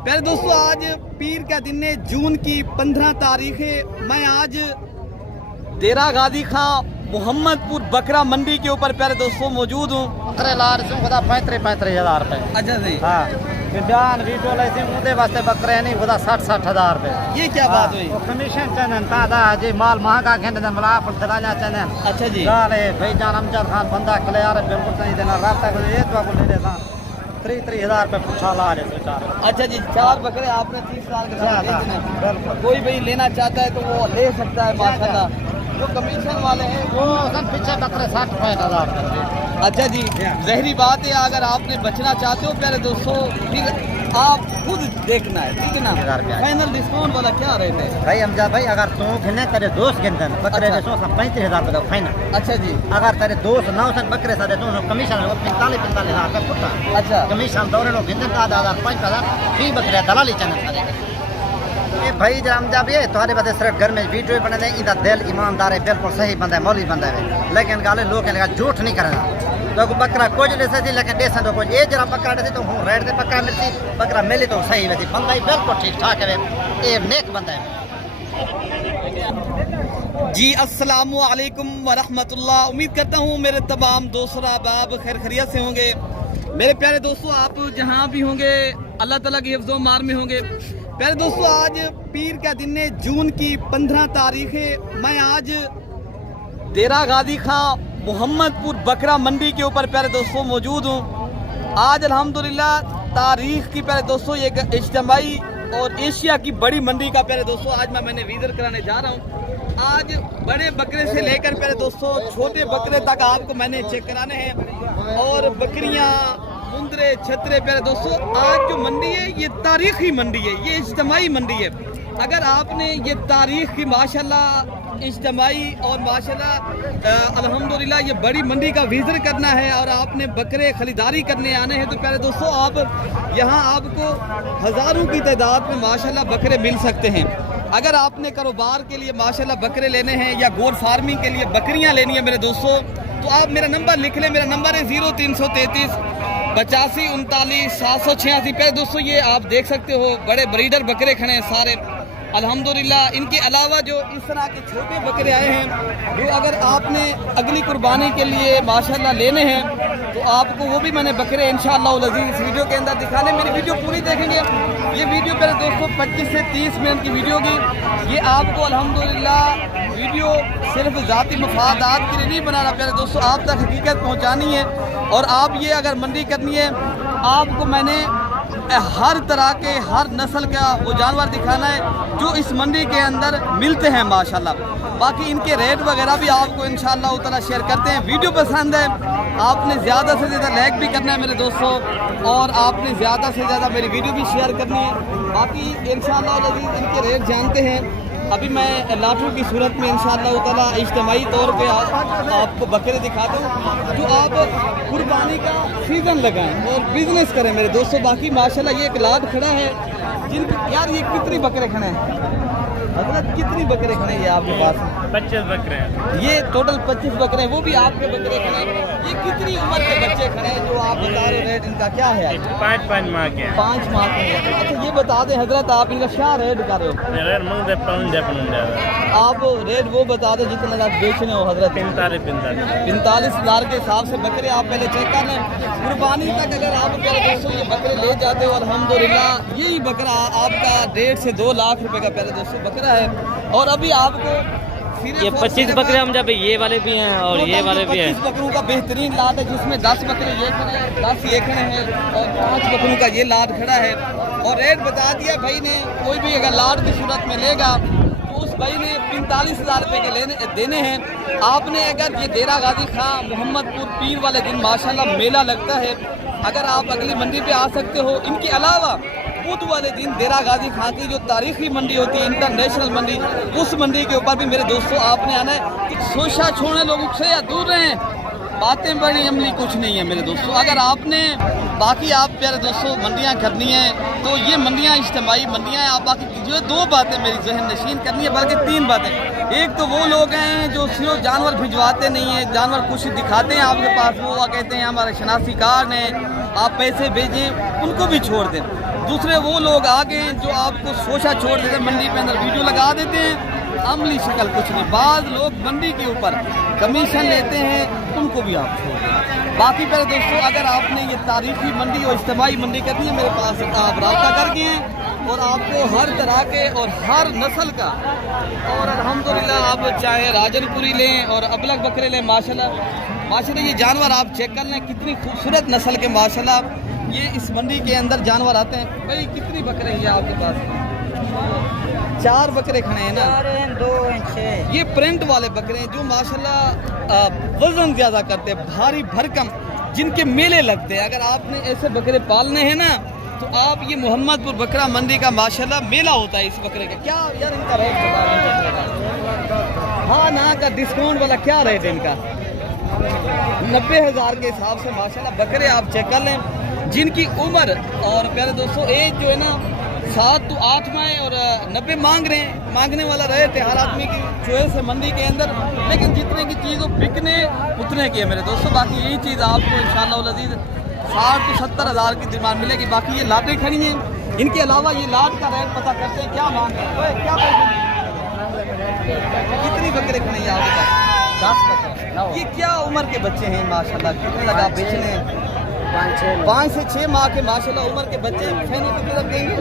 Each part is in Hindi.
प्यारे दोस्तों, आज पीर का दिन है, जून की 15 तारीख है। मैं आज देरा गाजी खां मोहम्मदपुर बकरा मंडी के ऊपर प्यारे दोस्तों मौजूद हूँ। बकरे ला रहे खुदा 35,000 रुपए। अच्छा जी, हाँ बिडान वीटो लाइसे मुदे वास्ते बकरे नहीं खुदा 60,000 रुपए। ये क्या बात हुई? कमीशन चैनल तादा जी माल महंगा घेंदे दन मला पर दलाला चैनल। अच्छा जी, गाल है भाईजान अमजद खान बंदा क्लियर बिल्कुल सही देना रास्ता को ये तो को ले लेता 30,000 रुपए पूछा ला रहे बेचारे। अच्छा जी, 4 बकरे आपने 30 साल के साथ दे देने। बिल्कुल कोई भी लेना चाहता है तो वो ले सकता है माशाल्लाह। जो कमीशन वाले हैं वो सन पीछे बकरे 60,000 रुपए। अच्छा जी, जहरी बात है, अगर आपने बचना चाहते हो प्यारे दोस्तों फिर आप खुद देखना है, ठीक है ना। 1000 रुपया फाइनल डिस्काउंट वाला क्या रेट है? भाई अमजद भाई अगर तू घने तेरे दोस्त गिनदन बकरे अच्छा। दे 35,000 रुपए फाइनल। अच्छा जी, अगर तेरे दोस्त 9 सन बकरे सादे तो कमीशन 45,000 रुपए पुट्टा अच्छा कमीशन दौरे लोग गिनदन 5,000 फी बकरे दलाली चैनल ये भाई जब जब ये तुम्हारे बदे सिर्फ घर में वीडियो बने दे इदा दिल ईमानदार है, बिल्कुल सही बंदा है, मौलवी बंदा है, लेकिन गाले लोग लगा झूठ नहीं करना। तो बकरा कुछ ले सकती लेकिन दे सो कुछ ये जरा बकरा दे तो हूं रेड दे बकरा मिली तो सही वैसी बंदा ही बिल्कुल ठीक ठाक है, ये नेक बंदा है जी। अस्सलामु अलैकुम व रहमतुल्लाह। उम्मीद करता हूँ मेरे तमाम दोस्त अहबाब खैर खैरियत से होंगे। मेरे प्यारे दोस्तों, आप जहाँ भी होंगे अल्लाह ताला की हिफ्ज़ो मार में होंगे। प्यारे दोस्तों, आज पीर का दिन है, जून की 15 तारीख है। मैं आज देरा गाजी खां मोहम्मदपुर बकरा मंडी के ऊपर प्यारे दोस्तों मौजूद हूँ। आज अल्हम्दुलिल्लाह तारीख की प्यारे दोस्तों एक इज्तिमाई और एशिया की बड़ी मंडी का प्यारे दोस्तों आज मैंने विजिट कराने जा रहा हूँ। आज बड़े बकरे से लेकर प्यारे दोस्तों छोटे बकरे तक आपको मैंने चेक कराने हैं, और बकरियाँ मुंदरे छतरे प्यारे दोस्तों। आज जो मंडी है ये तारीखी मंडी है, ये इज्तिमाई मंडी है। अगर आपने ये तारीख की माशाल्लाह इज्तिमाई और माशाल्लाह अल्हम्दुलिल्लाह ये बड़ी मंडी का विजिट करना है और आपने बकरे खरीदारी करने आने हैं तो प्यारे दोस्तों आप यहाँ आपको हज़ारों की तादाद में माशाल्लाह बकरे मिल सकते हैं। अगर आपने कारोबार के लिए माशाल्लाह बकरे लेने हैं या गोट फार्मिंग के लिए बकरियाँ लेनी है मेरे दोस्तों, तो आप मेरा नंबर लिख लें। मेरा नंबर है 0333 85 39 786। प्यारे दोस्तों, ये आप देख सकते हो बड़े ब्रीडर बकरे खड़े हैं सारे अल्हम्दुलिल्लाह। इनके अलावा जो इस तरह के छोटे बकरे आए हैं, जो अगर आपने अगली कुर्बानी के लिए माशाल्लाह लेने हैं तो आपको वो भी मैंने बकरे इंशाअल्लाह अज़ीज़ इस वीडियो के अंदर दिखाने। मेरी वीडियो पूरी देखेंगे। ये वीडियो मेरे दोस्तों 25 से 30 मिनट की वीडियो होगी। ये आपको अल्हम्दुलिल्लाह वीडियो सिर्फ ज़ाती मफादात के लिए नहीं बना रहा प्यारे दोस्तों, आप तक हकीकत पहुँचानी है। और आप ये अगर मंडी करनी है, आपको मैंने हर तरह के हर नस्ल का वो जानवर दिखाना है जो इस मंडी के अंदर मिलते हैं माशाल्लाह। बाकी इनके रेट वगैरह भी आपको इंशाअल्लाह ताला शेयर करते हैं। वीडियो पसंद है आपने ज़्यादा से ज़्यादा लाइक भी करना है मेरे दोस्तों, और आपने ज़्यादा से ज़्यादा मेरी वीडियो भी शेयर करनी है। बाकी इंशाअल्लाह अज़ीज़ इनके रेट जानते हैं। अभी मैं लाठों की सूरत में इंशाअल्लाह ताला इज्तिमाई तौर पे आपको बकरे दिखा दूँ जो आप कुर्बानी का सीज़न लगाएं और बिजनेस करें मेरे दोस्तों। बाकी माशाल्लाह ये एक लाद खड़ा है जिनकी यार ये कितनी बकरे खड़े हैं, मतलब कितनी बकरे खड़े हैं ये आपके पास? 25 बकरे हैं। ये टोटल 25 बकरे हैं, वो भी आपके बकरे खड़े हैं। ये कितनी उम्र के बच्चे खड़े हैं जो आप बता रहे रेट इनका क्या है? 5 माह के हैं। 5 माह के हैं। अच्छा ये बता दें हजरत, आप इनका क्या रेट कर रहे हो? आप रेट वो बता दें जितना आप बेचने हो हजरत। 45 हज़ार के हिसाब से बकरे आप पहले चेक कर लें। कुर्बानी तक अगर आप प्यारे दोस्तों ये बकरे ले जाते हो अल्हम्दुलिल्लाह, यही बकरा आपका 1.5 से 2 लाख रुपए का प्यारे दोस्तों बकरा है। और अभी आपको ये 25 बकरे हम जब ये वाले भी हैं और ये वाले भी हैं। 25 बकरों का बेहतरीन लाट है जिसमें 10 बकरे ये खड़े हैं, 10 ये खड़े हैं और 5 बकरों का ये लाट खड़ा है। और रेट बता दिया भाई ने, कोई भी अगर लाट की सूरत में लेगा तो उस भाई ने 45,000 रुपये के देने हैं। आपने अगर ये देरा गाजी खां मोहम्मदपुर पीर वाले दिन माशाल्लाह मेला लगता है, अगर आप अगली मंडी पे आ सकते हो। इनके अलावा बुध वाले दिन देरा गाजी खां की जो तारीखी मंडी होती है इंटरनेशनल मंडी, उस मंडी के ऊपर भी मेरे दोस्तों आपने आना है। सोशा छोड़ने लोगों से या दूर रहें, बातें बड़ी अमली कुछ नहीं है मेरे दोस्तों। अगर आपने बाकी आप प्यारे दोस्तों मंडियाँ करनी हैं तो ये मंडियाँ इज्तिमाई मंडियाँ हैं। आप बाकी जो है 2 बातें मेरी जहन नशीन करनी है, बल्कि 3 बातें। एक तो वो लोग हैं जो सिर्फ जानवर भिजवाते नहीं हैं, जानवर कुछ दिखाते हैं आपके पास, वो कहते हैं हमारे शनाख्ती कार्ड हैं, आप पैसे भेजें, उनको भी छोड़ दें। दूसरे वो लोग आ गए हैं जो आपको शोशा छोड़ देते हैं, मंडी पे अंदर वीडियो लगा देते हैं, अमली शक्ल कुछ नहीं। बाद लोग मंडी के ऊपर कमीशन लेते हैं, उनको भी आप छोड़ दें। बाकी मेरे दोस्तों, अगर आपने ये तारीखी मंडी और इज्तिमाई मंडी करनी है, मेरे पास आप रब्ता करके हैं और आपको हर तरह के और हर नस्ल का, और अल्हम्दुलिल्लाह आप चाहे राजनपुरी लें और अबलग बकरे लें, माशाल्लाह ये जानवर आप चेक कर लें, कितनी खूबसूरत नस्ल के माशाल्लाह ये इस मंडी के अंदर जानवर आते हैं। भाई कितनी बकरे हैं आपके पास? 4 बकरे खड़े हैं ना, 2 इंच। ये प्रिंट वाले बकरे हैं जो माशाल्लाह वजन ज़्यादा करते हैं, भारी भरकम, जिनके मेले लगते हैं। अगर आपने ऐसे बकरे पालने हैं ना, तो आप ये मोहम्मदपुर बकरा मंडी का माशाल्लाह मेला होता है इस बकरे का। क्या यार इनका रेट बता रहे? हाँ ना का डिस्काउंट वाला क्या रेट है इनका? 90,000 के हिसाब से माशाल्लाह बकरे आप चेक कर लें, जिनकी उम्र और प्यारे दोस्तों एज जो है ना 7 to 8 माह और 90 मांग रहे हैं। मांगने वाला रेट है हर आदमी की चॉइस है मंडी के अंदर, लेकिन जितने की चीज़ बिकने उतने की है मेरे दोस्तों। बाकी यही चीज़ आपको इंशाअल्लाह अज़ीज़ 60 to 70,000 की डिमांड मिलेगी। बाकी ये लाटें खड़ी हैं, इनके अलावा ये लाट का रेट पता करते हैं, क्या मांग रहे हैं, क्या कितनी बकरे खड़ी हैं आपके पास? 10 बकरे। ये क्या उम्र के बच्चे हैं माशाल्लाह? कितने लगा बेचने हैं? 5 से 6 माह के माशाल्लाह उम्र के बच्चे। फैनी कितने तक देंगे?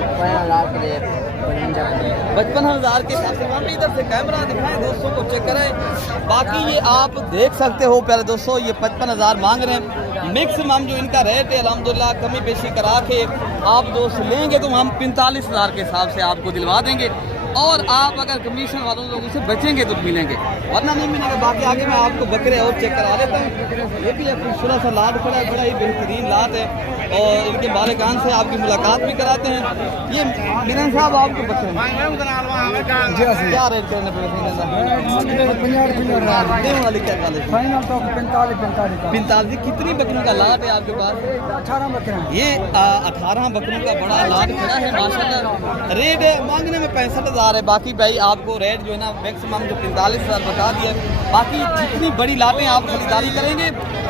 55,000 के हिसाब से। वहाँ पे इधर से कैमरा दिखाएं, दोस्तों को चेक कराएं। बाकी ये आप देख सकते हो प्यारे दोस्तों, ये 55,000 मांग रहे हैं। मैक्सिमम जो इनका रेट है अल्हम्दुलिल्लाह कमी बेशी करा के आप दोस्त लेंगे तो हम 45,000 के हिसाब से आपको दिलवा देंगे, और आप अगर कमीशन वालों लोगों से बचेंगे तो मिलेंगे, वरना नहीं मिलेंगे। बाकी आगे मैं आपको बकरे और चेक करा लेता हूँ। ये भी एक खूबसूरत सा लाट खड़ा है, बड़ा ही बेहतरीन लाट है, और इनके मालिकान से आपकी मुलाकात भी कराते हैं। ये मीनान साहब आपको बकरे क्या रेट करने पड़ेगा? 45। कितनी बकरियों का लाट है आपके पास? 18 बकरे। ये 18 बकरों का बड़ा लाट खड़ा है माशाल्लाह। रेट मांगने में 65,000 है। बाकी भाई आपको रेट जो है ना मैक्सिमम जो 45,000 बता दिया। बाकी जितनी बड़ी लाटें आप खरीदारी करेंगे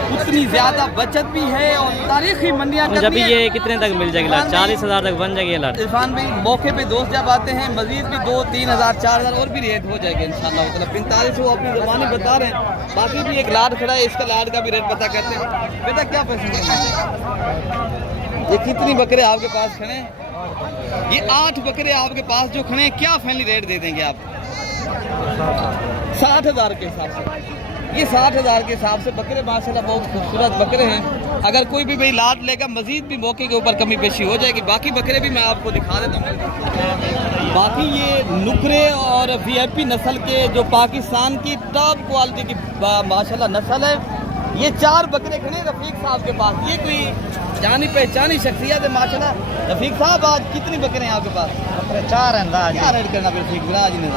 उतनी ज़्यादा बचत भी है, और तारीखी मंडियाँ जब ये कितने तक मिल जाएगी लाट? 40,000 तक बन जाएगी लाट। इरफान भाई मौके पे दोस्त जब आते हैं मजीद भी 2-3,000 4,000 और भी रेट हो जाएगा इंशाल्लाह। 45 वो अपनी ज़बानी बता रहे हैं। बाकी भी एक लाट खड़ा है, इसका लाट का भी रेट पता करते हैं। बेटा क्या पैसे ये कितनी बकरे आपके पास खड़े हैं? ये 8 बकरे आपके पास जो खड़े हैं, क्या फैमिली रेट दे देंगे आप? 60,000 के हिसाब से। ये 60,000 के हिसाब से बकरे माशाल्लाह बहुत खूबसूरत बकरे हैं। अगर कोई भी भाई लाट लेगा मजीद भी मौके के ऊपर कमी पेशी हो जाएगी। बाकी बकरे भी मैं आपको दिखा देता हूँ। बाकी ये नुकरे और VIP नस्ल के जो पाकिस्तान की टॉप क्वालिटी की माशाल्लाह नस्ल है, ये 4 बकरे खड़े रफीक साहब के पास। ये कोई जानी पहचानी शख्सियत है माशाल्लाह। रफीक साहब आज कितनी बकरे हैं आपके पास? बकरे 4 हैं दाज। क्या रेट करना फिर ठीक बिराज ने?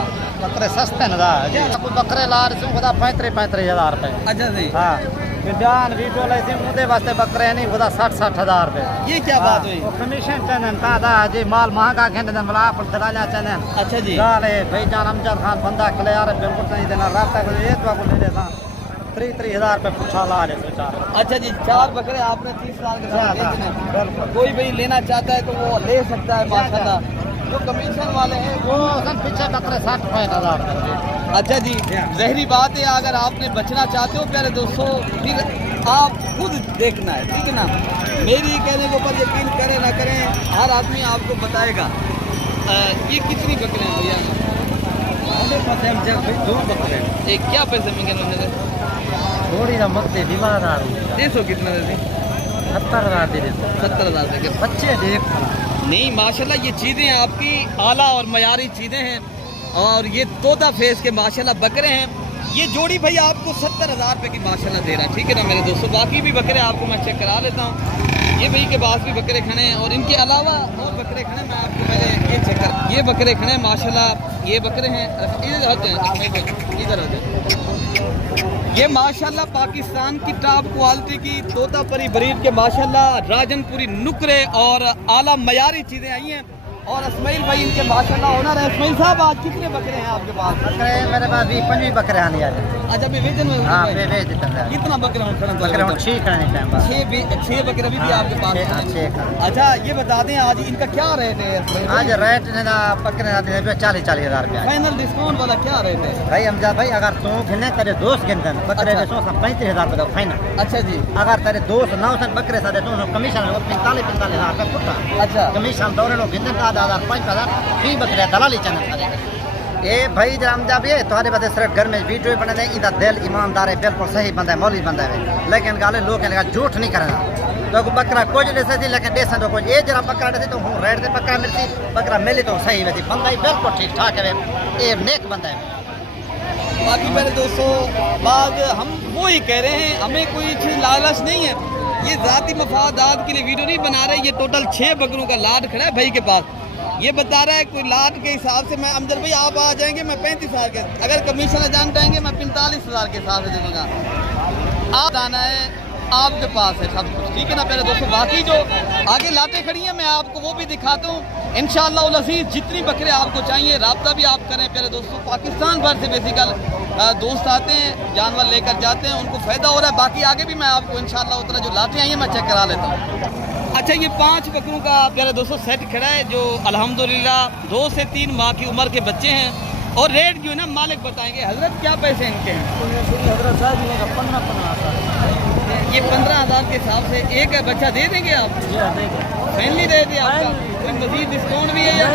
बकरे सस्ते हैं दाज। बकरे ला रहे हैं 35,000 रुपए। अच्छा जी। हाँ जान वीडियो लेते मुझे वास्ते बकरे नहीं खुदा 60,000 रुपए। ये क्या बात हुई? कमीशन चैनल तादा जी माल महंगा खेने दिन मला पर दलाला चैनल। अच्छा जी। गाले भाई जान अमजद खान बंदा कले यार बिल्कुल नहीं देना रास्ता को ये तो को ले लेता 30,000 रुपए पूछा ला रहे बेचारे। अच्छा जी, 4 बकरे आपने 30,000 के साथ बेचने हैं। बिल्कुल। कोई भाई लेना चाहता है तो वो ले सकता है माशाल्लाह। जो कमीशन वाले हैं वो पीछे बकरे 60,000 रुपए। अच्छा जी, जहरी बात है अगर आपने बचना चाहते हो प्यारे दोस्तों, फिर आप खुद देखना है, ठीक है ना। मेरी कहने के ऊपर यकीन करें ना करें, हर आदमी आपको बताएगा। ये कितनी बकरे हैं भैया? 2 बकरे। एक क्या पैसे मिलेंगे उन्होंने? थोड़ी ना मत बीमार आ रही। 150 कितना देते? 70,000 दे देते। 70,000 देंगे। बच्चे देख नहीं माशाल्लाह ये चीज़ें आपकी आला और मयारी चीज़ें हैं, और ये तोता फेस के माशाल्लाह बकरे हैं। ये जोड़ी भाई आपको 70,000 रुपये की माशाल्लाह दे रहा है, ठीक है ना मेरे दोस्तों। बाकी भी बकरे आपको मैं चेक करा लेता हूँ। ये भाई के पास भी बकरे खड़े हैं, और इनके अलावा और बकरे खड़े, मैं आपको पहले ये चेक कर। ये बकरे खड़े हैं माशाल्लाह, ये बकरे हैं। इधर होते हैं, इधर होते हैं। ये माशाल्लाह पाकिस्तान की टॉप क्वालिटी की तोता परी ब्रीड के माशाल्लाह राजनपुरी नुकरे और आला मयारी चीज़ें आई हैं। और इस्माइल भाई इनके माशाल्लाह ओनर है। इस्माइल साहब आज कितने बकरे हैं आपके पास? बकरे मेरे पास भी 5 बकरे आने यार। अच्छा भी वेचन में हां भेज देता है। कितना बकरा खड़ा? बकरे हम 6 करने टाइम बस 6 बकरे भी आपके पास? 6। अच्छा ये बता दें आज इनका क्या रेट है? आज रेट ना बकरे ना 40 हजार रुपया। फाइनल डिस्काउंट वाला क्या रेट है भाई अमजद भाई अगर तू गिने तेरे दोस्त गिनते बकरे दे 35 हजार रुपया फाइनल। अच्छा जी। अगर तेरे दोस्त 9 बकरे सादे तो कमीशन 45 हजार रुपया कुत्ता। अच्छा कमीशन दौरे लोग गिनते 10,000 5,000 फ्री बकरे दलाली चैनल करे। ए भाई जराम जब ये तुम्हारे बदे सिर्फ घर में वीडियो बने दे इधर दिल ईमानदार है बिल्कुल सही बंदा है मौलवी बंदा है लेकिन गाले लोग कहने झूठ नहीं करना तो बकरा कुछ दे थी लेकिन दे तो कुछ ये जरा बकरा दे तो हूं रेट दे बकरा मिलती बकरा मिली तो सही वैसी बंदा ही बिल्कुल ठीक ठाक है ये नेक बंदा है। बाकी मेरे दोस्तों बाद हम वो ही कह रहे हैं हमें कोई चीज लालच नहीं है ये जाती मफादात के लिए वीडियो नहीं बना रहे। ये टोटल 6 बकरों का लाड खड़ा है भाई के पास। ये बता रहा है कोई लाड के हिसाब से मैं अमजद भाई आप आ जाएंगे मैं 35 हजार के अगर कमीशन जान पाएंगे मैं 45 हजार के हिसाब से दूंगा। आप आना है आपके पास है सब कुछ ठीक है ना मेरे दोस्तों। बाकी जो आगे लाटें खड़ी हैं मैं आपको वो भी दिखाता हूँ इंशाअल्लाह उल अज़ीज़। जितनी बकरे आपको चाहिए रब्ता भी आप करें प्यारे दोस्तों। पाकिस्तान भर से बेसिकल दोस्त आते हैं जानवर लेकर जाते हैं उनको फ़ायदा हो रहा है। बाकी आगे भी मैं आपको इंशाअल्लाह उतना जो लाटें आई हैं मैं चेक करा लेता हूँ। अच्छा ये 5 बकरों का प्यारे दोस्तों सेट खड़ा है जो अल्हम्दुलिल्लाह 2 से 3 माह की उम्र के बच्चे हैं और रेट जो है ना मालिक बताएंगे। हजरत क्या पैसे इनके हैं? ये 15,000 के हिसाब से एक बच्चा दे देंगे आप? फैमिली दे दें आपका? कोई मजीद डिस्काउंट भी है या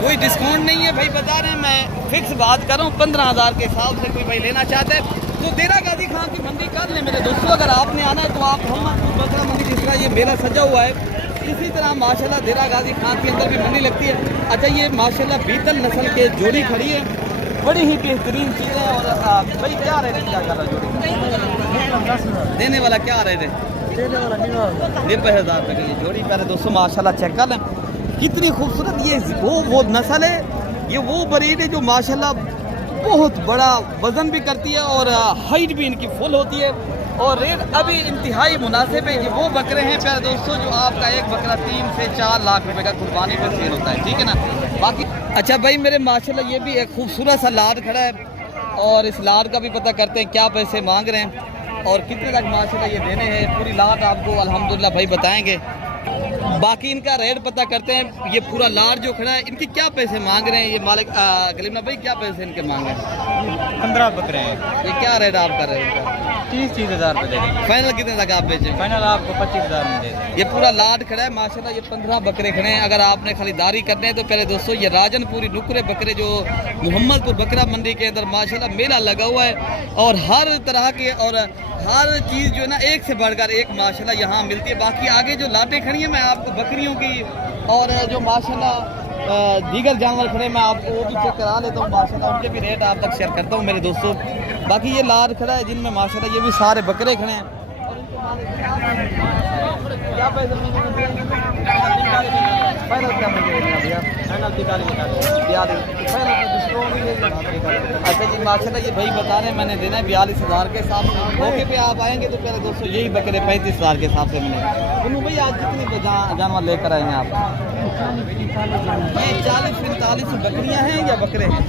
कोई डिस्काउंट नहीं है? भाई बता रहे हैं मैं फिक्स बात कर रहा हूँ 15,000 के हिसाब से कोई भाई लेना चाहता है तो देरा गाजी खान की मंडी कर ले मेरे दोस्तों। अगर आपने आना है तो आप मोहम्मदपुर बकरा मंडी जिस तरह ये मेला सजा हुआ है इसी तरह माशाल्लाह देरा गाजी खान के अंदर भी मंडी लगती है। अच्छा ये माशाल्लाह बीतल नस्ल के जोड़ी खड़ी है बड़ी ही बेहतरीन चीज़ है। और भाई क्या रेट क्या कर रहा जोड़ी देने वाला क्या रेट है? 90,000 रुपये की जोड़ी पहले दोस्तों माशाल्लाह चेक कर लें कितनी खूबसूरत ये वो नस्ल है। ये वो ब्रीड है जो माशाल्लाह बहुत बड़ा वजन भी करती है और हाइट भी इनकी फुल होती है और रेट अभी इंतहाई मुनासिब है। ये वो बकरे हैं प्यारे दोस्तों जो आपका एक बकरा 3 से 4 लाख रुपए का कुर्बानी पर सेल होता है ठीक है ना। बाकी अच्छा भाई मेरे माशाल्लाह ये भी एक खूबसूरत सा लाड खड़ा है और इस लाड का भी पता करते हैं क्या पैसे मांग रहे हैं और कितने तक माशाल्लाह ये देने हैं। पूरी लाड आपको अल्हम्दुलिल्लाह भाई बताएंगे। बाकी इनका रेट पता करते हैं। ये पूरा लाड जो खड़ा है इनके क्या पैसे मांग रहे हैं ये मालिक गलीमना भाई क्या पैसे इनके मांग रहे हैं? 15 बकरे हैं। ये क्या रेट आप कर रहे हैं? 30 हजार रुपये दे। फाइनल कितने तक आप बेचें? फाइनल आपको 25,000 में दे दें। ये पूरा लाड खड़ा है माशाल्लाह। ये 15 बकरे खड़े हैं। अगर आपने खरीदारी करने हैं तो पहले दोस्तों ये राजनपुरी नुकरे बकरे जो मोहम्मदपुर बकरा मंडी के अंदर माशाल्लाह मेला लगा हुआ है और हर तरह के और हर चीज़ जो है ना एक से बढ़कर एक माशाल्लाह यहाँ मिलती है। बाकी आगे जो लाटें खड़ी हैं मैं आपको बकरियों की और जो माशाल्लाह दीगर जानवर खड़े मैं आपको वो भी चेक करा लेता हूँ माशाल्लाह उनके भी रेट आप तक शेयर करता हूँ मेरे दोस्तों। बाकी ये लाड खड़ा है जिनमें माशाल्लाह ये भी सारे बकरे खड़े हैं और क्या पैसे फाइनल क्या भैया? अच्छा जी माशाल्लाह ये भाई बता रहे हैं मैंने देना है 42,000 के हिसाब से। मौके पे आप आएंगे तो पहले दोस्तों यही बकरे 35,000 के हिसाब से मिलेंगे। सुनो भाई आज कितनी जानवर लेकर आए हैं आप? ये 40-45 बकरियां हैं या बकरे हैं?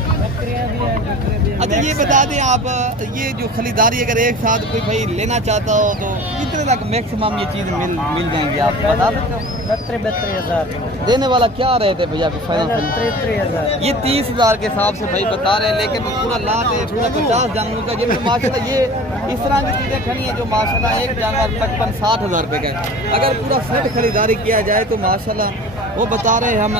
अच्छा ये बता दें आप ये जो खरीदारी अगर एक साथ कोई भाई लेना चाहता हो तो कितने तक मैक्सिमम ये चीज़ मिल जाएंगी आप बता सकते हो? 72,000 देने वाला क्या रेट है भैया? 33,000 ये 30,000 के हिसाब से भाई बता रहे हैं लेकिन पूरा लाट है पूरा 50 जानवरों का ये माशाल्लाह ये इस तरह की चीज़ें खड़ी हैं जो माशाल्लाह एक जानवर 55-60 हज़ार रुपये का है। अगर पूरा सेट खरीदारी किया जाए तो माशाल्लाह वो बता रहे हैं हम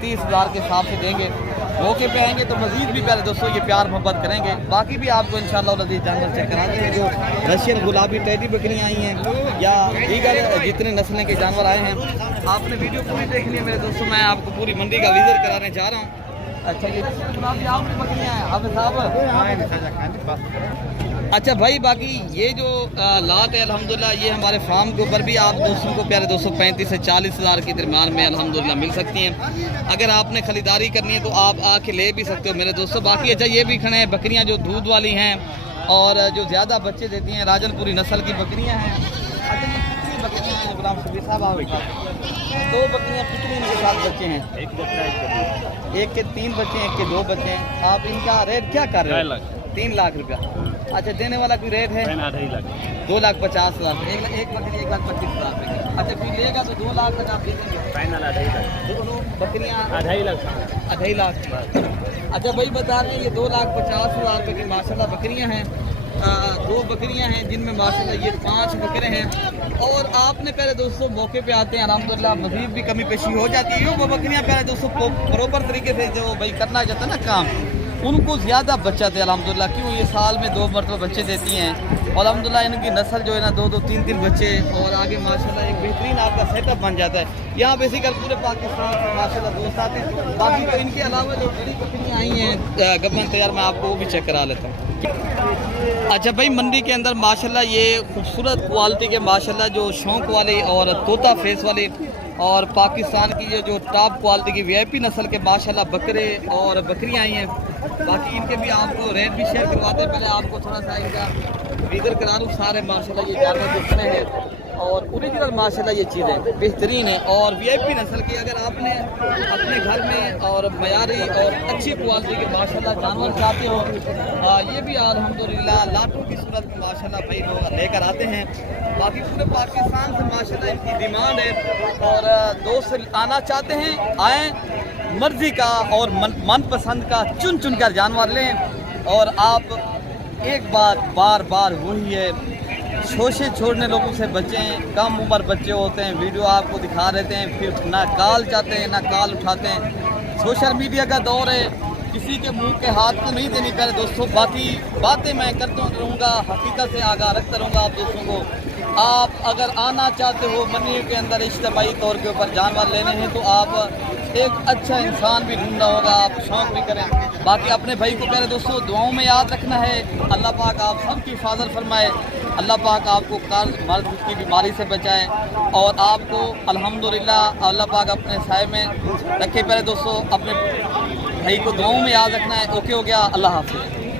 30,000 के हिसाब से देंगे। मौके पे आएंगे तो मज़ीद भी पहले दोस्तों ये प्यार मोहब्बत करेंगे। बाकी भी आपको इंशाअल्लाह लजीज जानवर चेक करा देंगे जो रशियन गुलाबी टेडी बकरियाँ आई हैं या दीगर जितने नस्लें के जानवर आए हैं। आपने वीडियो पूरी देखनी है मेरे दोस्तों। मैं आपको पूरी मंडी का विजिट कराने जा रहा हूँ। अच्छा ये गुलाबी आपकी बकरियाँ हैं हाफिज़ साहब? अच्छा भाई बाकी ये जो लाट है अल्हम्दुलिल्लाह ये हमारे फार्म के ऊपर भी आप दोस्तों को प्यारे दोस्तों 35 से 40 हज़ार के दरमियान में अल्हम्दुलिल्लाह मिल सकती हैं। अगर आपने खरीदारी करनी है तो आप आके ले भी सकते हो मेरे दोस्तों। बाकी अच्छा ये भी खड़े हैं बकरियां जो दूध वाली हैं और जो ज़्यादा बच्चे देती हैं राजनपुरी नस्ल की बकरियां हैं। अच्छा ये कितनी बकरियां हैं गुलाम शबीर साहब आप बता। 2 बकरियां कितने इनके साथ बच्चे हैं? एक के 3 बच्चे हैं, एक के 2 बच्चे हैं। आप इनका रेट क्या कर रहे हो? 3 लाख रुपया। अच्छा, देने वाला कोई रेट है? 2,50,000। एक बकरी 1,25,000 रुपये। अच्छा, कोई लेगा तो 2 लाख तक आप दे देंगे? दोनों बकरियाँ 2.5 लाख। अच्छा भाई बता रहे हैं ये 2,50,000 रुपये की माशाल्लाह बकरियां हैं। 2 बकरियां हैं जिनमें माशाल्लाह ये 5 बकरे हैं। और आपने पहले दोस्तों मौके पे आते हैं अल्हम्दुलिल्लाह मज़ीद भी कमी पेशी हो जाती है। वो बकरियां पहले दोस्तों प्रॉपर तरीके से जो भाई करना चाहता है ना काम, उनको ज़्यादा बच्चा थे अल्हम्दुलिल्लाह। क्यों ये साल में 2 मरतबा बच्चे देती हैं और अल्हम्दुलिल्लाह इनकी नस्ल जो है ना 2-2, 3-3 बच्चे और आगे माशाल्लाह एक बेहतरीन आपका सेटअप बन जाता है। यहाँ बेसिकल पूरे पाकिस्तान से माशाल्लाह दोस्त आते हैं। बाकी तो इनके अलावा जो बड़ी बकरियाँ आई हैं गबन तैयार, मैं आपको वो भी चेक करा लेता हूँ। अच्छा भाई मंडी के अंदर माशाल्लाह ये खूबसूरत क्वालिटी के माशाल्लाह जो शौक वाले और तोता फेस वाले और पाकिस्तान की ये जो टॉप क्वालिटी की VIP नस्ल के माशाल्लाह बकरे और बकरियां आई हैं। बाकी इनके भी आपको रेट भी शेयर करवाते हैं। पहले आपको थोड़ा सा इनका फिगर करा दूँ। सारे माशाल्लाह ये जानवर दिखने हैं और ओरिजिनल माशाल्लाह ये चीज़ें बेहतरीन है और VIP नस्ल की अगर आपने अपने घर में और मयारी और अच्छी क्वालिटी के माशाल्लाह जानवर चाहते हो, ये भी अल्हम्दुलिल्लाह लाटों की सूरत में माशाल्लाह भाई लोग लेकर आते हैं। बाकी पूरे पाकिस्तान से माशाल्लाह इनकी डिमांड है और दोस्त आना चाहते हैं आएँ, मर्जी का और मनपसंद का चुन चुन कर जानवर लें। और आप एक बार बार वही है, शोषे छोड़ने लोगों से बचें। कम उम्र बच्चे होते हैं, वीडियो आपको दिखा देते हैं, फिर ना कॉल चाहते हैं ना कॉल उठाते हैं। सोशल मीडिया का दौर है, किसी के मुंह के हाथ तो नहीं देनी पहले दोस्तों। बाकी बातें मैं करता रहूँगा, हकीकत से आगाह रखता रहूँगा आप दोस्तों को। आप अगर आना चाहते हो मंडी के अंदर इज्तिमाई तौर के ऊपर जानवर लेने हैं तो आप एक अच्छा इंसान भी ढूंढना होगा, आप शौक भी करें। बाकी अपने भाई को पहले दोस्तों दुआओं में याद रखना है। अल्लाह पाक आप सबकी हिफाजत फरमाए, अल्लाह पाक आपको कर्ज मर्ज की बीमारी से बचाए और आपको अल्हम्दुलिल्लाह अल्लाह पाक अपने साए में रखे। पहले दोस्तों अपने भाई को दुआओं में याद रखना है। ओके हो गया, अल्लाह हाफ़िज़।